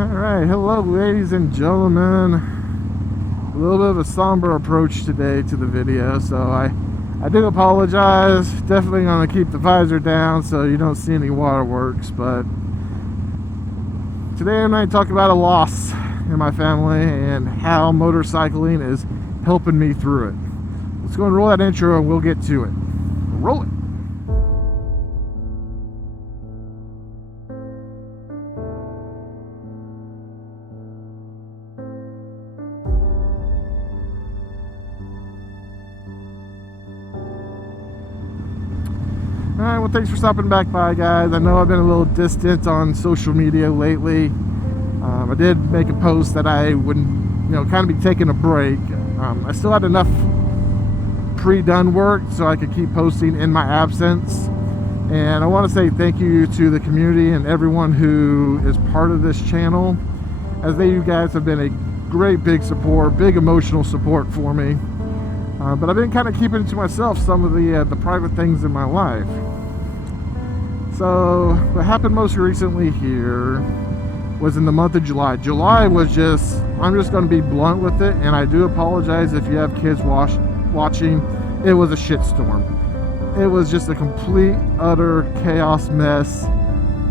Alright, hello ladies and gentlemen. A little bit of a somber approach today to the video, so I do apologize. Definitely going to keep the visor down so you don't see any waterworks, but today I'm going to talk about a loss in my family and how motorcycling is helping me through it. Let's go and roll that intro and we'll get to it. Roll it! Alright, well, thanks for stopping back by, guys. I know I've been a little distant on social media lately. I did make a post that I would, kind of be taking a break. I still had enough pre-done work so I could keep posting in my absence. And I want to say thank you to the community and everyone who is part of this channel, as you guys have been a great big support, big emotional support for me. But I've been kind of keeping to myself some of the private things in my life. So what happened most recently here was in the month of July. July was just, I'm just going to be blunt with it, and I do apologize if you have kids watching. It was a shitstorm. It was just a complete, utter chaos mess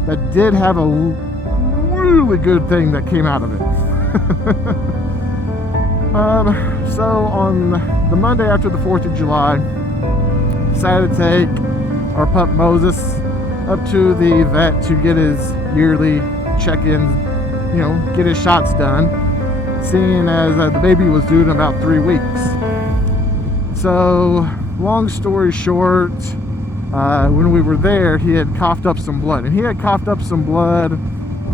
that did have a really good thing that came out of it. So on the Monday after the 4th of July, decided to take our pup Moses up to the vet to get his yearly check-ins, get his shots done, seeing as the baby was due in about 3 weeks. So long story short, when we were there, he had coughed up some blood, and he had coughed up some blood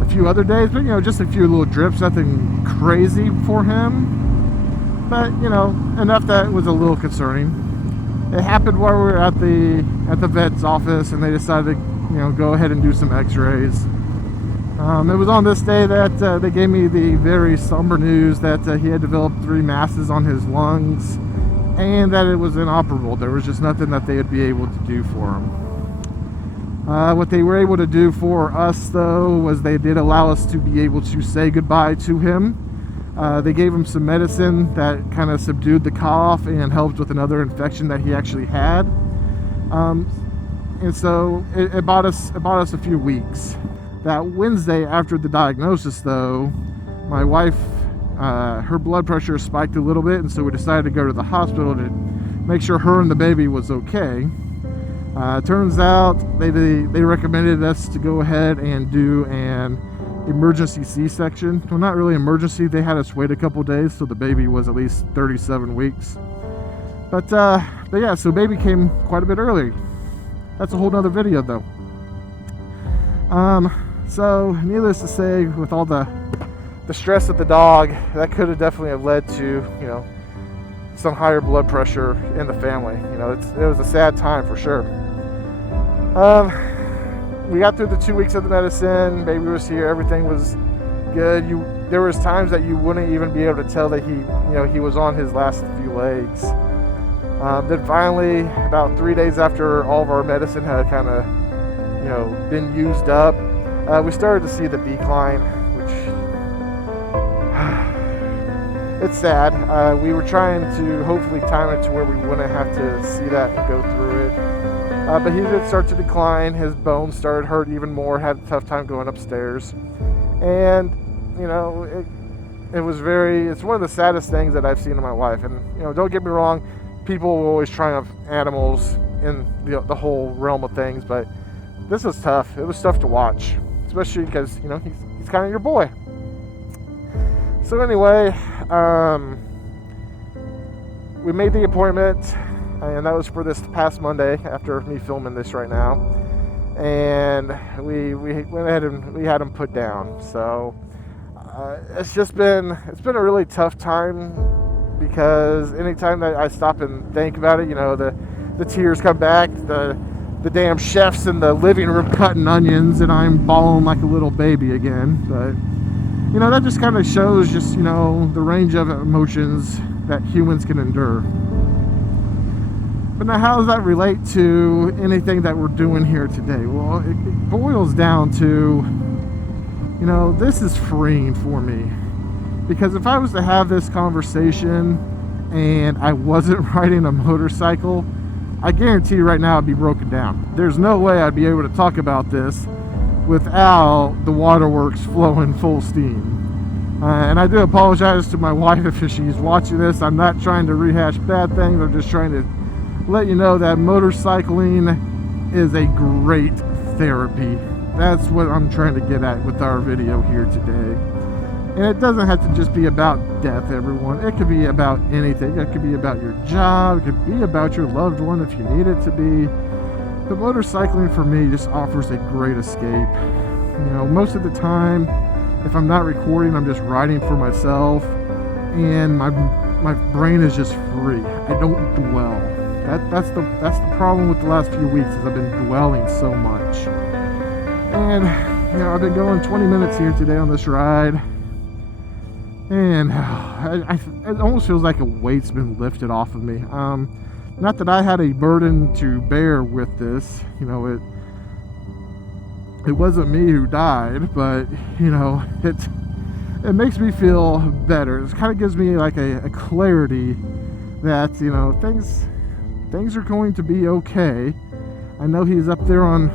a few other days, but just a few little drips, nothing crazy for him. But enough that was a little concerning. It happened while we were at the vet's office, and they decided to go ahead and do some x-rays. It was on this day that they gave me the very somber news that he had developed 3 masses on his lungs and that it was inoperable. There was just nothing that they would be able to do for him. What they were able to do for us, though, was they did allow us to be able to say goodbye to him. They gave him some medicine that kind of subdued the cough and helped with another infection that he actually had. And so it bought us a few weeks. That Wednesday after the diagnosis, though, my wife, her blood pressure spiked a little bit, and so we decided to go to the hospital to make sure her and the baby was okay. Turns out they recommended us to go ahead and do an emergency C-section. Well, not really emergency. They had us wait a couple days, so the baby was at least 37 weeks. But yeah, so baby came quite a bit early. That's a whole nother video, though. So needless to say, with all the stress of the dog, that could have definitely have led to some higher blood pressure in the family. It was a sad time for sure. We got through the 2 weeks of the medicine. Baby was here. Everything was good. There was times that you wouldn't even be able to tell that he was on his last few legs. Then finally, about 3 days after all of our medicine had kind of, been used up, we started to see the decline, which it's sad. We were trying to hopefully time it to where we wouldn't have to see that and go through it. But he did start to decline. His bones started hurt even more, had a tough time going upstairs. And, it's one of the saddest things that I've seen in my life. And, don't get me wrong, people will always triumph animals in the whole realm of things, but this was tough. It was tough to watch, especially because, he's kind of your boy. So anyway, we made the appointment, and that was for this past Monday after me filming this right now. And we went ahead and we had him put down. So it's been a really tough time, because anytime that I stop and think about it, the tears come back, the damn chef's in the living room cutting onions, and I'm bawling like a little baby again. But that just kind of shows just the range of emotions that humans can endure. But now, how does that relate to anything that we're doing here today? Well, it boils down to you know, this is freeing for me. Because if I was to have this conversation and I wasn't riding a motorcycle, I guarantee right now I'd be broken down. There's no way I'd be able to talk about this without the waterworks flowing full steam. And I do apologize to my wife if she's watching this. I'm not trying to rehash bad things. I'm just trying to let you know that motorcycling is a great therapy. That's what I'm trying to get at with our video here today. And it doesn't have to just be about death, everyone. It could be about anything. It could be about your job. It could be about your loved one if you need it to be. But motorcycling for me just offers a great escape. You know, most of the time, if I'm not recording, I'm just riding for myself. And my brain is just free. I don't dwell. That's the problem with the last few weeks is I've been dwelling so much. And, you know, I've been going 20 minutes here today on this ride. And it almost feels like a weight's been lifted off of me. Not that I had a burden to bear with this. You know, it wasn't me who died, but, you know, it makes me feel better. It kind of gives me like a clarity that, you know, things are going to be okay. I know he's up there on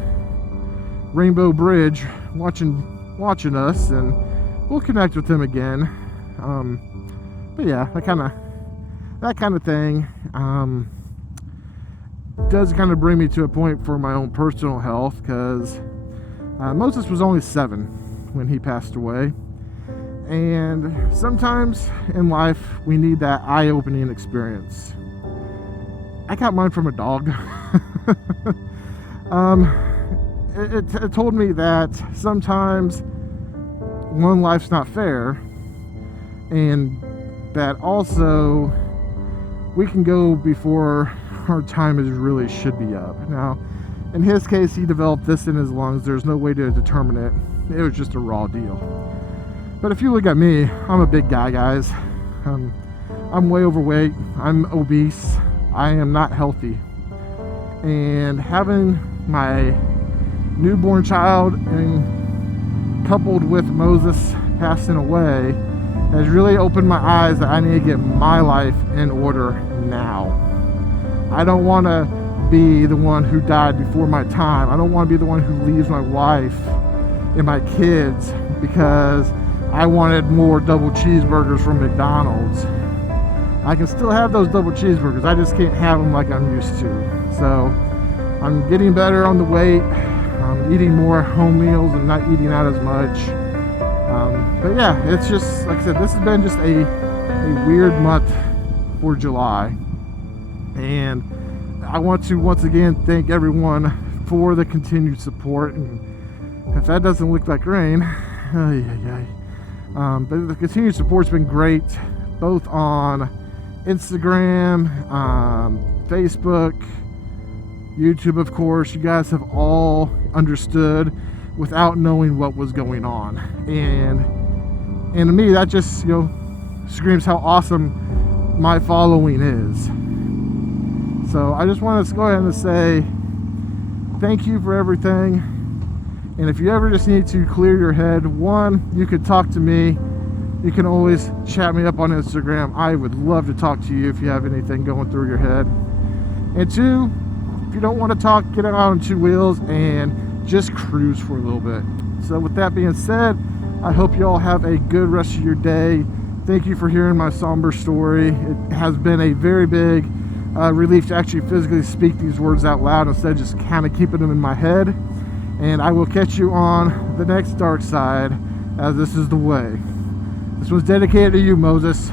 Rainbow Bridge watching us, and we'll connect with him again. But yeah, that kind of thing does kind of bring me to a point for my own personal health, because Moses was only 7 when he passed away, and sometimes in life we need that eye-opening experience. I got mine from a dog. It told me that sometimes one, life's not fair, and that also we can go before our time really should be up. Now, in his case, he developed this in his lungs. There's no way to determine it. It was just a raw deal. But if you look at me, I'm a big guy, guys. I'm way overweight. I'm obese. I am not healthy. And having my newborn child and coupled with Moses passing away has really opened my eyes that I need to get my life in order now. I don't want to be the one who died before my time. I don't want to be the one who leaves my wife and my kids because I wanted more double cheeseburgers from McDonald's. I can still have those double cheeseburgers. I just can't have them like I'm used to. So I'm getting better on the weight. I'm eating more home meals and not eating out as much. But yeah, it's just, like I said, this has been just a weird month for July. And I want to once again thank everyone for the continued support. And if that doesn't look like rain, but the continued support's been great, both on Instagram, Facebook, YouTube, of course. You guys have all understood without knowing what was going on, and to me that just, you know, screams how awesome my following is. So I just want to go ahead and say thank you for everything. And if you ever just need to clear your head, one, you could talk to me. You can always chat me up on Instagram. I would love to talk to you if you have anything going through your head. And two, if you don't want to talk, get out on 2 wheels and just cruise for a little bit. So with that being said, I hope you all have a good rest of your day. Thank you for hearing my somber story. It has been a very big relief to actually physically speak these words out loud instead of just kind of keeping them in my head. And I will catch you on the next dark side, as this is the way. This one's dedicated to you, Moses.